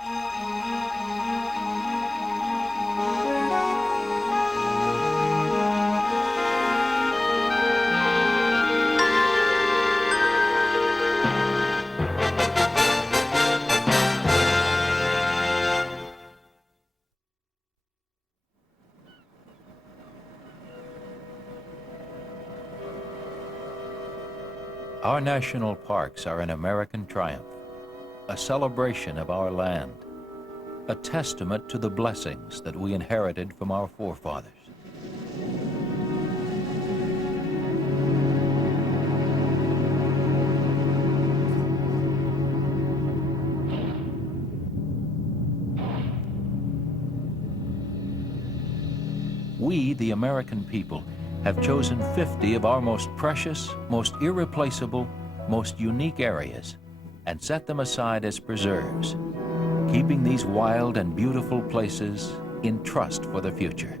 Our national parks are an American triumph, a celebration of our land, a testament to the blessings that we inherited from our forefathers. We, the American people, have chosen 50 of our most precious, most irreplaceable, most unique areas and set them aside as preserves, keeping these wild and beautiful places in trust for the future.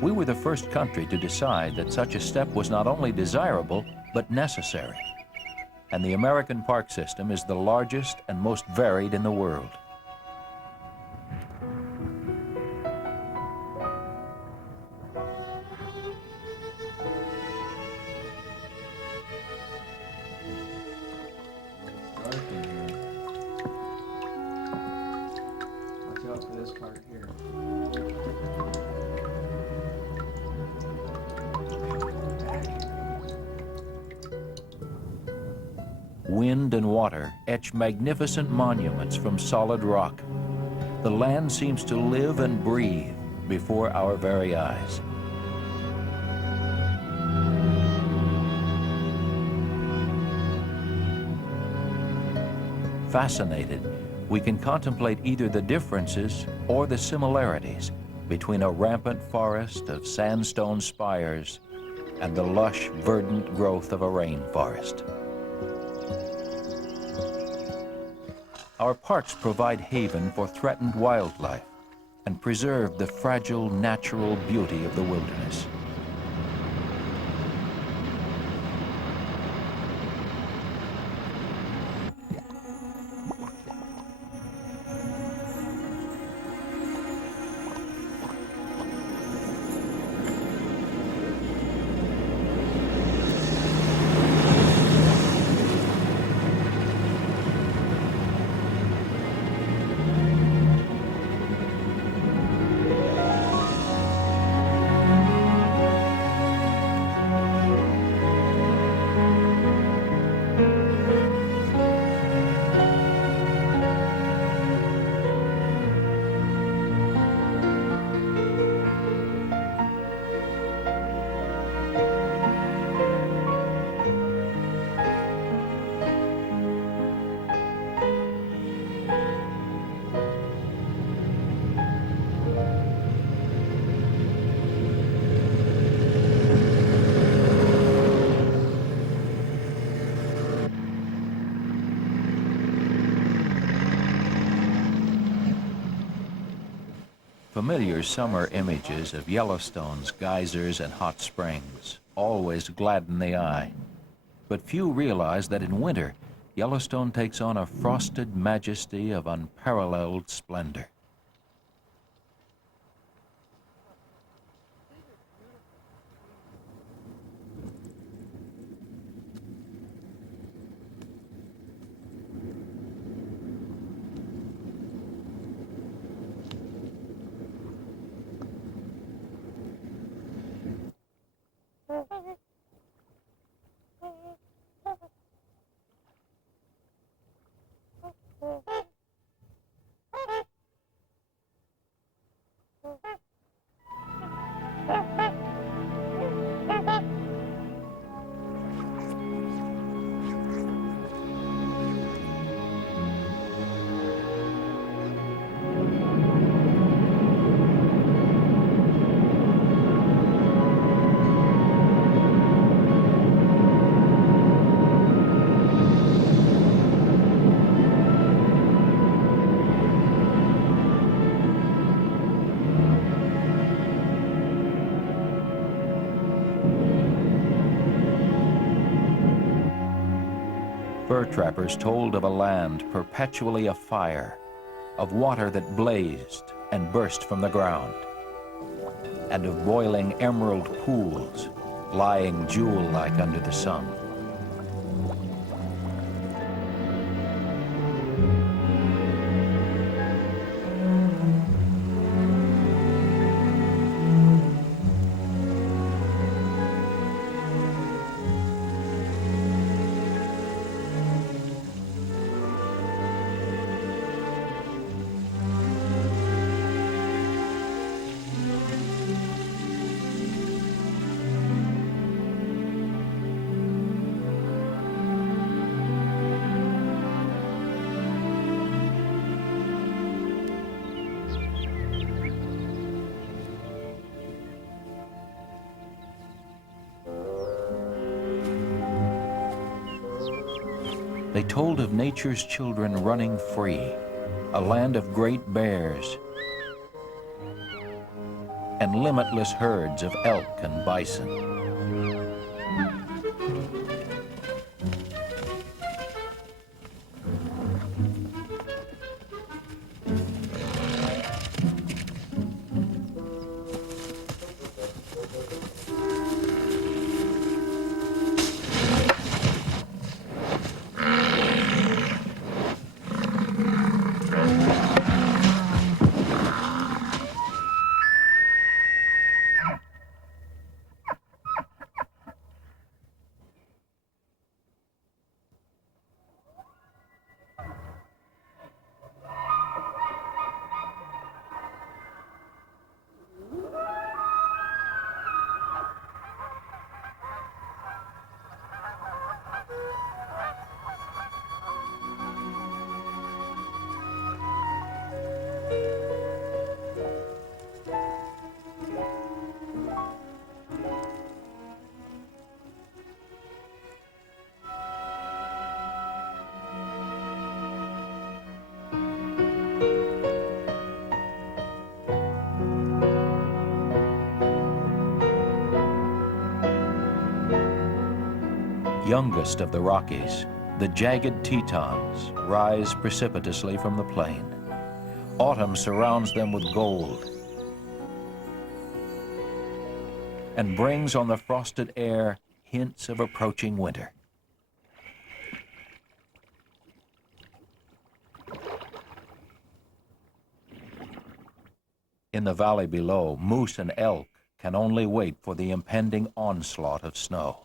We were the first country to decide that such a step was not only desirable, but necessary. And the American park system is the largest and most varied in the world. Dark in here. Watch out for this part here. Wind and water etch magnificent monuments from solid rock. The land seems to live and breathe before our very eyes. Fascinated, we can contemplate either the differences or the similarities between a rampant forest of sandstone spires and the lush, verdant growth of a rainforest. Our parks provide haven for threatened wildlife and preserve the fragile natural beauty of the wilderness. Familiar summer images of Yellowstone's geysers and hot springs always gladden the eye. But few realize that in winter, Yellowstone takes on a frosted majesty of unparalleled splendor. Fur trappers told of a land perpetually afire, of water that blazed and burst from the ground, and of boiling emerald pools lying jewel-like under the sun. They told of nature's children running free, a land of great bears and limitless herds of elk and bison. Youngest of the Rockies, the jagged Tetons rise precipitously from the plain. Autumn surrounds them with gold and brings on the frosted air hints of approaching winter. In the valley below, moose and elk can only wait for the impending onslaught of snow.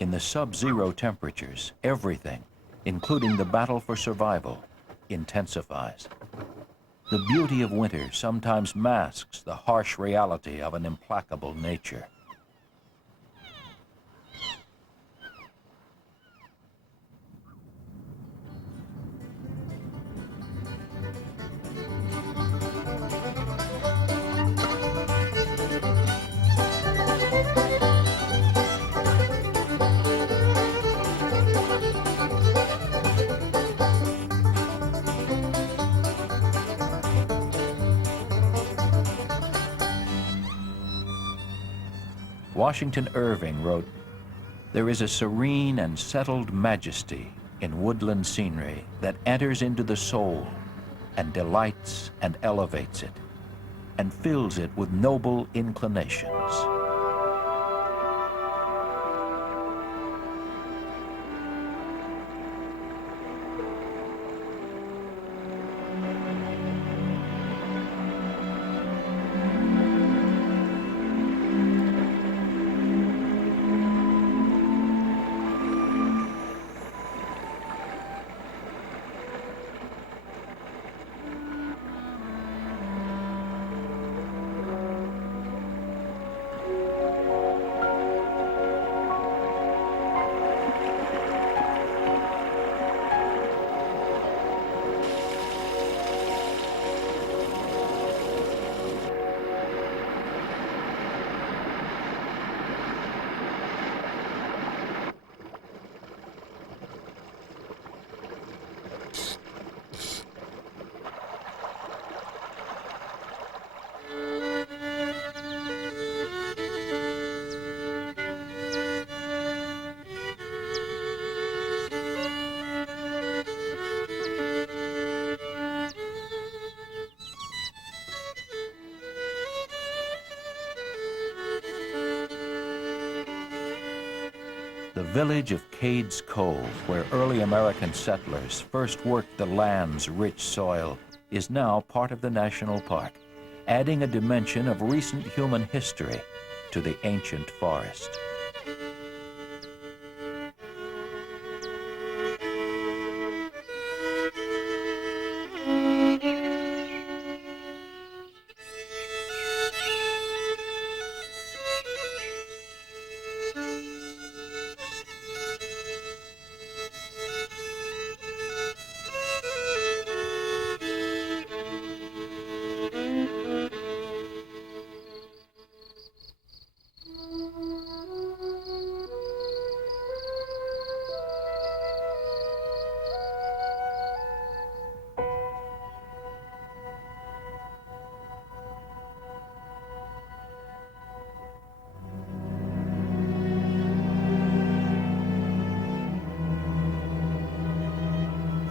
In the sub-zero temperatures, everything, including the battle for survival, intensifies. The beauty of winter sometimes masks the harsh reality of an implacable nature. Washington Irving wrote, "There is a serene and settled majesty in woodland scenery that enters into the soul and delights and elevates it and fills it with noble inclinations." The village of Cades Cove, where early American settlers first worked the land's rich soil, is now part of the national park, adding a dimension of recent human history to the ancient forest.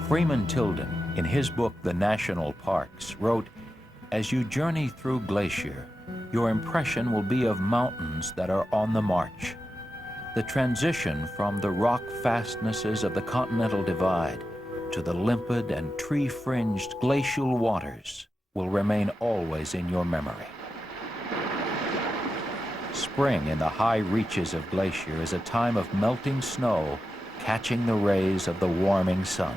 Freeman Tilden, in his book, The National Parks, wrote, "As you journey through Glacier, your impression will be of mountains that are on the march. The transition from the rock fastnesses of the Continental Divide to the limpid and tree-fringed glacial waters will remain always in your memory." Spring in the high reaches of Glacier is a time of melting snow catching the rays of the warming sun.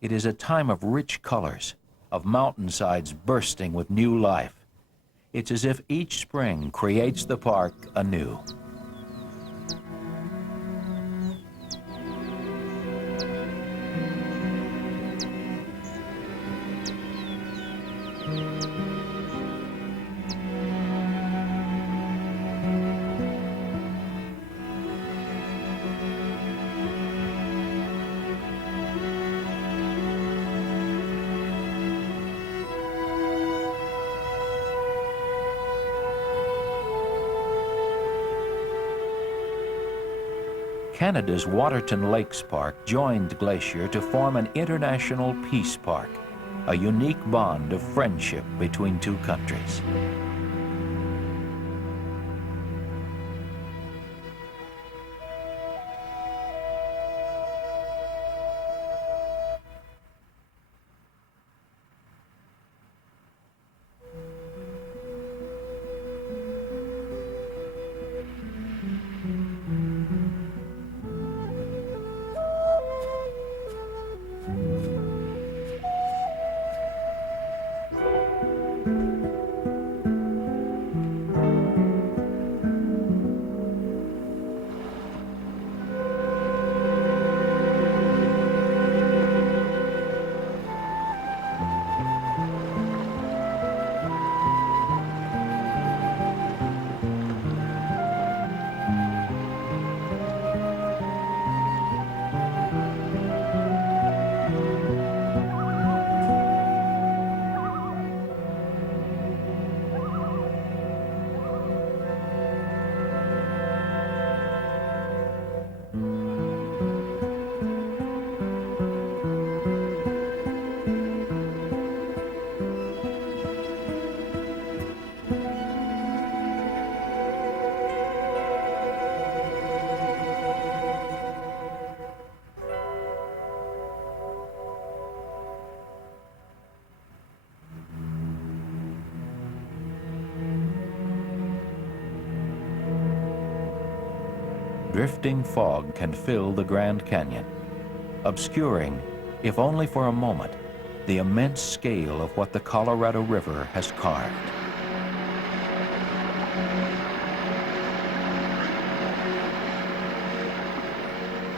It is a time of rich colors, of mountainsides bursting with new life. It's as if each spring creates the park anew. Canada's Waterton Lakes Park joined Glacier to form an international peace park, a unique bond of friendship between two countries. Drifting fog can fill the Grand Canyon, obscuring, if only for a moment, the immense scale of what the Colorado River has carved.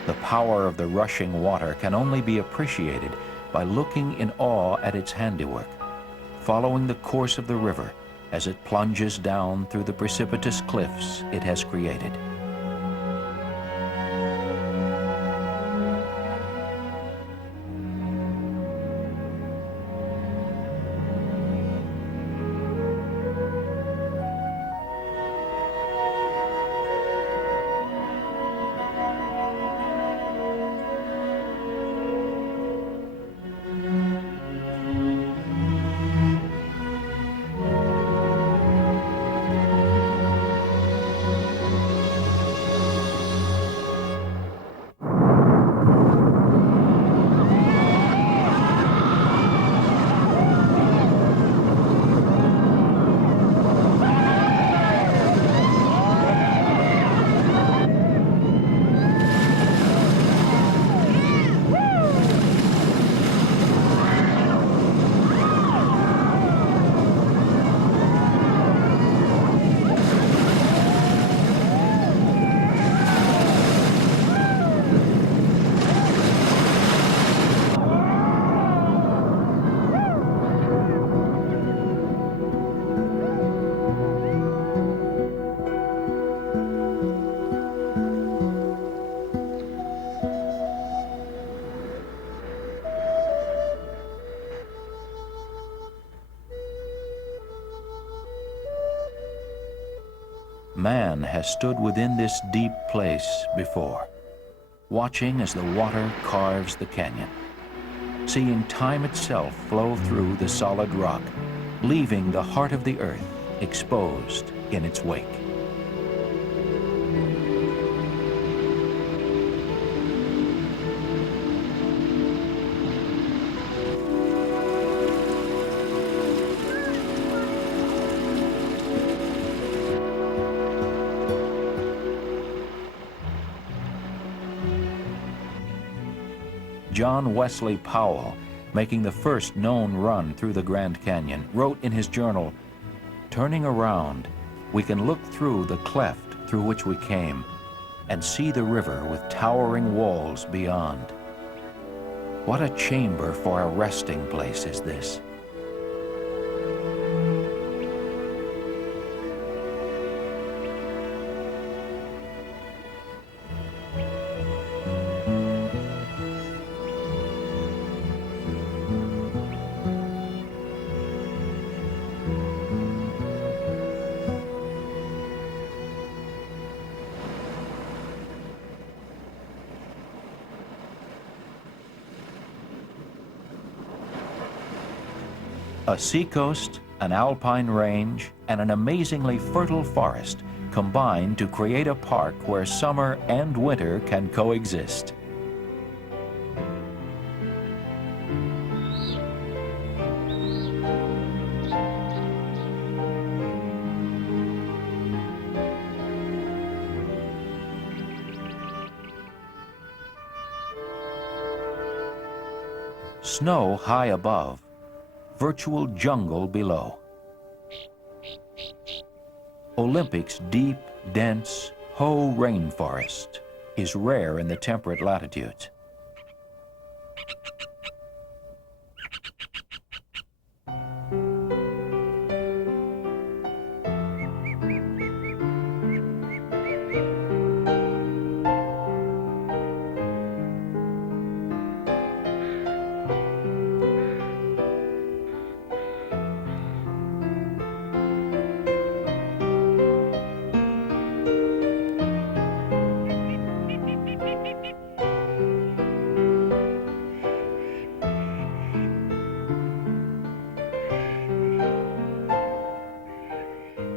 The power of the rushing water can only be appreciated by looking in awe at its handiwork, following the course of the river as it plunges down through the precipitous cliffs it has created. Man has stood within this deep place before, watching as the water carves the canyon, seeing time itself flow through the solid rock, leaving the heart of the earth exposed in its wake. John Wesley Powell, making the first known run through the Grand Canyon, wrote in his journal, "Turning around, we can look through the cleft through which we came and see the river with towering walls beyond. What a chamber for a resting place is this." A seacoast, an alpine range, and an amazingly fertile forest combine to create a park where summer and winter can coexist. Snow high above, virtual jungle below. Olympic's deep, dense Hoh rainforest is rare in the temperate latitudes.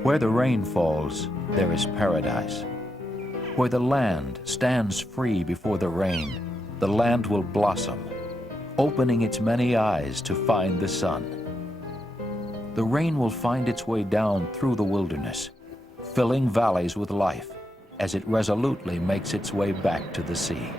Where the rain falls, there is paradise. Where the land stands free before the rain, the land will blossom, opening its many eyes to find the sun. The rain will find its way down through the wilderness, filling valleys with life as it resolutely makes its way back to the sea.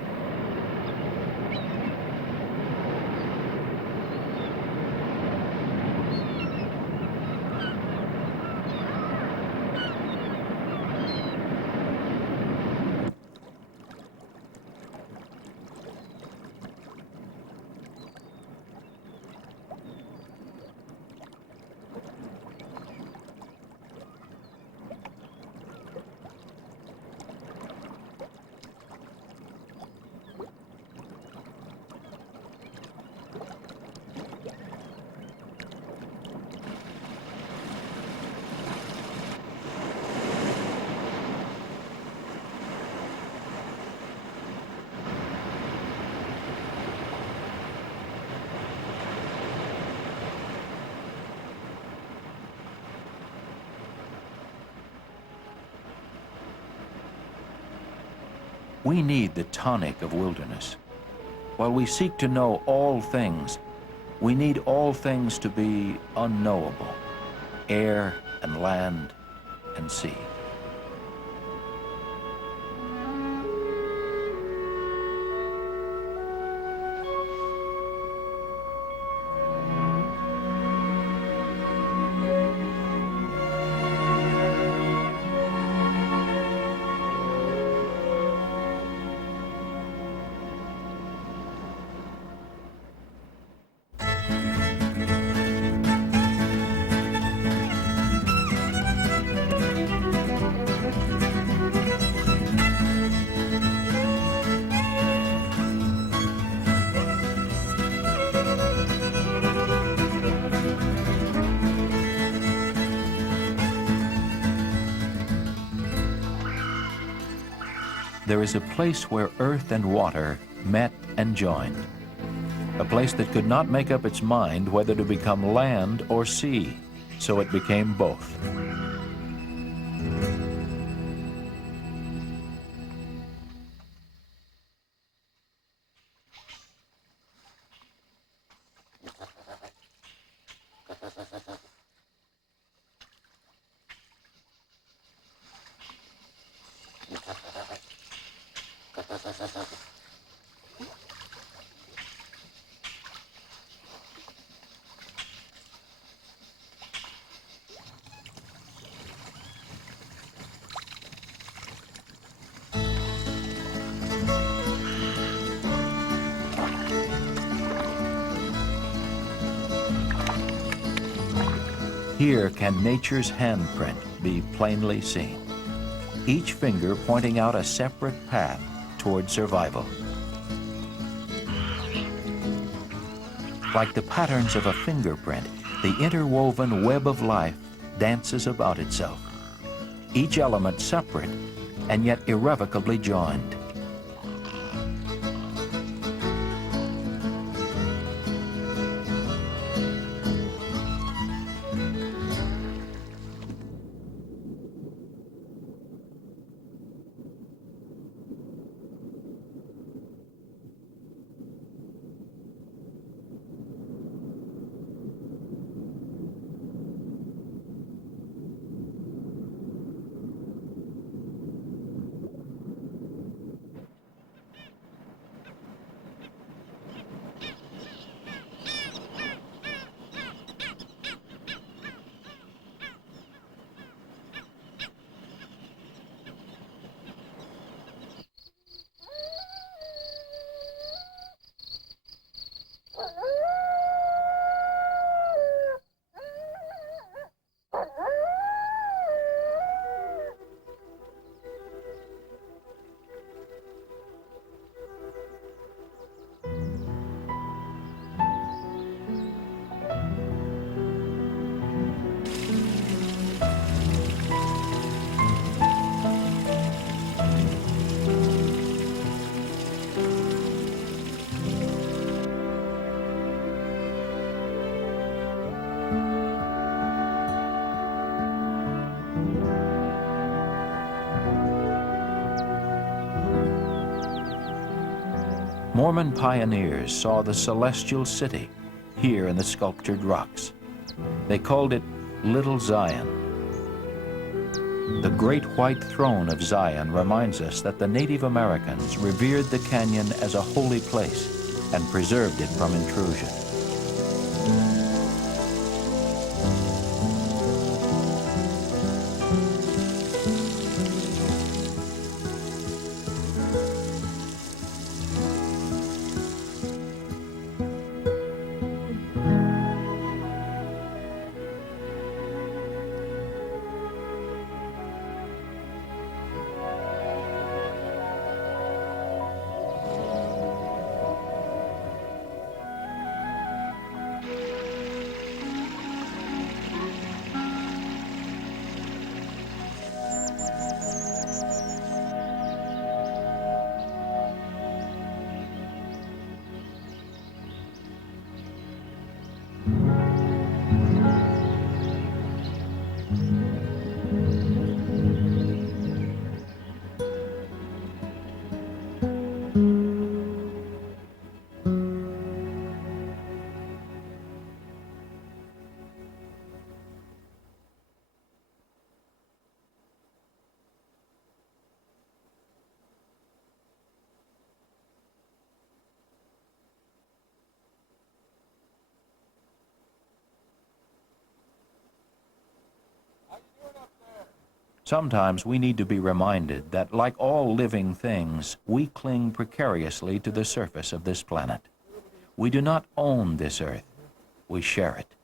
We need the tonic of wilderness. While we seek to know all things, we need all things to be unknowable, air and land and sea. there is a place where earth and water met and joined. A place that could not make up its mind whether to become land or sea, so it became both. Here can nature's handprint be plainly seen, each finger pointing out a separate path toward survival. Like the patterns of a fingerprint, the interwoven web of life dances about itself, each element separate and yet irrevocably joined. Mormon pioneers saw the celestial city here in the sculptured rocks. They called it Little Zion. The great white throne of Zion reminds us that the Native Americans revered the canyon as a holy place and preserved it from intrusion. Sometimes we need to be reminded that, like all living things, we cling precariously to the surface of this planet. We do not own this earth, we share it.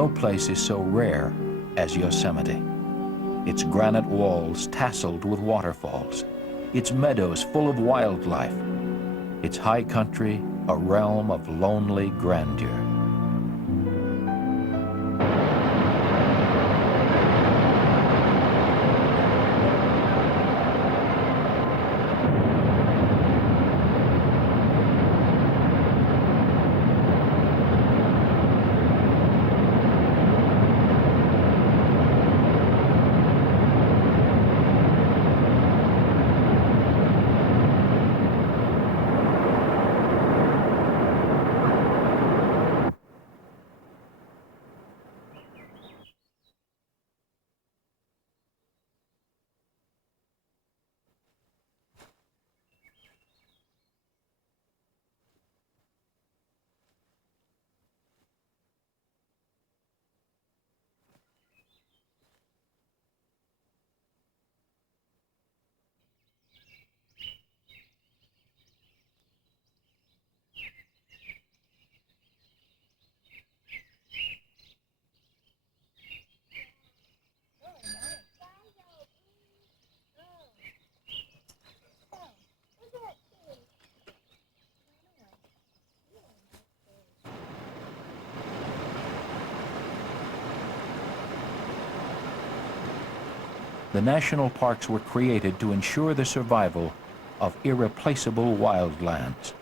No place is so rare as Yosemite. Its granite walls tasseled with waterfalls, its meadows full of wildlife, its high country a realm of lonely grandeur. The national parks were created to ensure the survival of irreplaceable wildlands,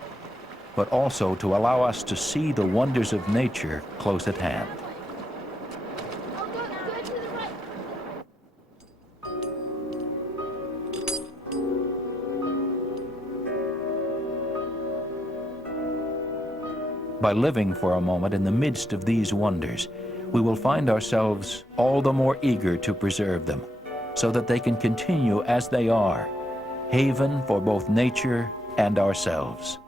but also to allow us to see the wonders of nature close at hand. By living for a moment in the midst of these wonders, we will find ourselves all the more eager to preserve them, so that they can continue as they are, haven for both nature and ourselves.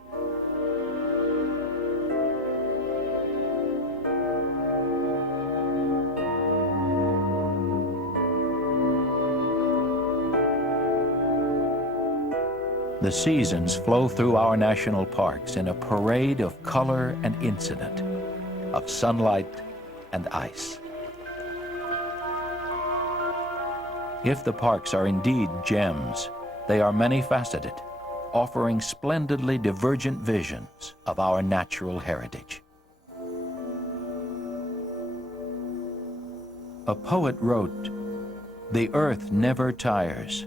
The seasons flow through our national parks in a parade of color and incident, of sunlight and ice. If the parks are indeed gems, they are many-faceted, offering splendidly divergent visions of our natural heritage. A poet wrote, "The earth never tires.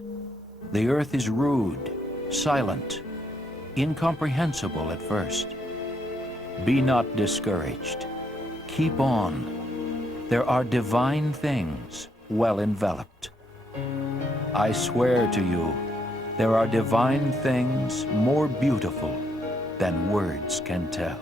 The earth is rude, silent, incomprehensible at first. Be not discouraged. Keep on. There are divine things well enveloped. I swear to you, there are divine things more beautiful than words can tell."